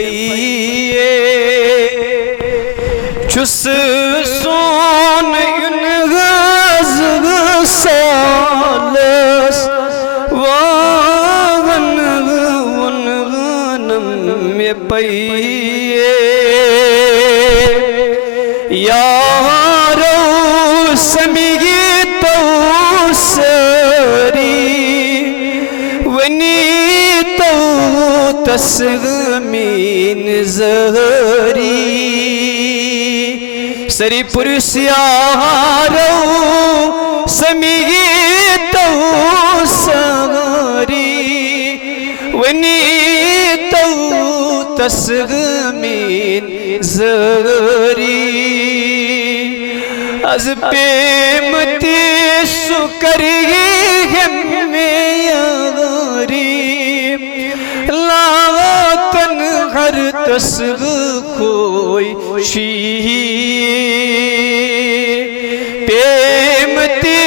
پئیے چس سون انغاز سالس واغن ونغنم میں پئیے یارو سمیگی تو سری ونی تو تسغمین زہری سری پرس یارو سمیگی تو سری ونی تو تسغمین زہری از پیمتی سکری ہمیں یاری لاغتن ہر تسغ کوئی شی پیمتی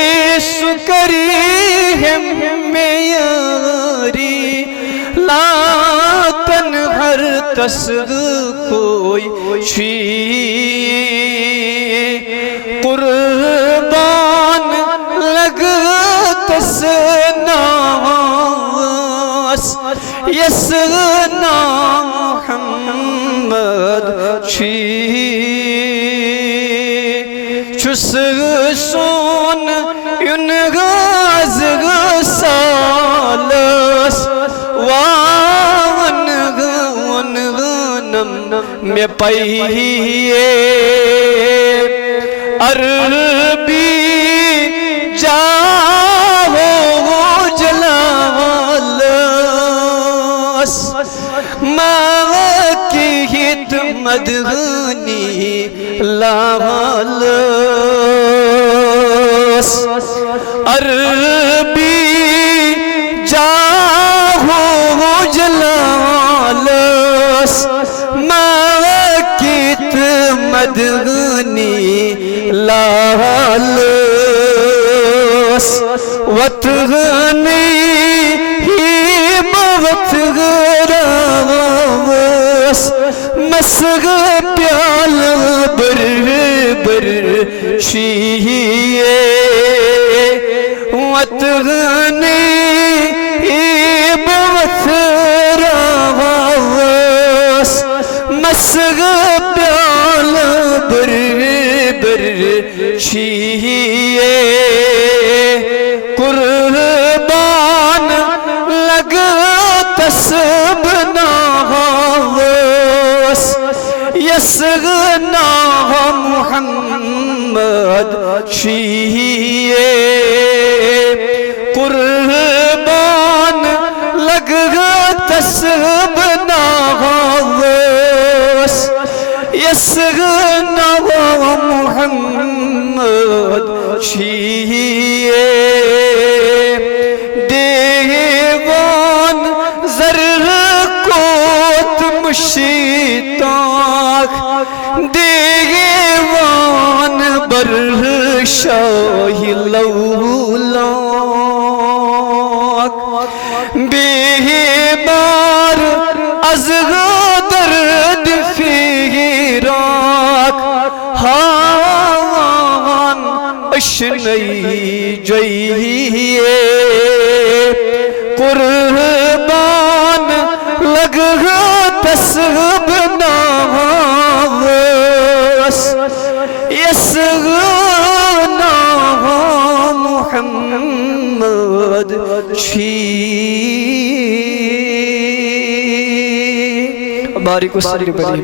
سکری ہمیں یاری لاغتن ہر تسغ کوئی شی قربان لگت سناس یسنا محمد چی چس سون ینغاز سالس ونغنم میں پئیے عربی جاہو جلالس ماکیت مدغنی لالس عربی جاہو جلالس ماکیت مدغنی لالس وطغنی ہی موتغراوس مسغ پیال بر بر شیئے وطغنی ہی موتغراوس مسغ پیال بر بر شیئے قربان لگت سبنا ہوس یسغنا محمد شیئے قربان لگت سبنا ہوس یسغنا محمد شیئے دیوان زر کوت مشتاق دیوان بر شاہی لولاق بیمار از درد فیراق ہاوان اشنئی جئیے قربان لگت سبنا ہوس یسغنا محمد شیئے بارک و سلیم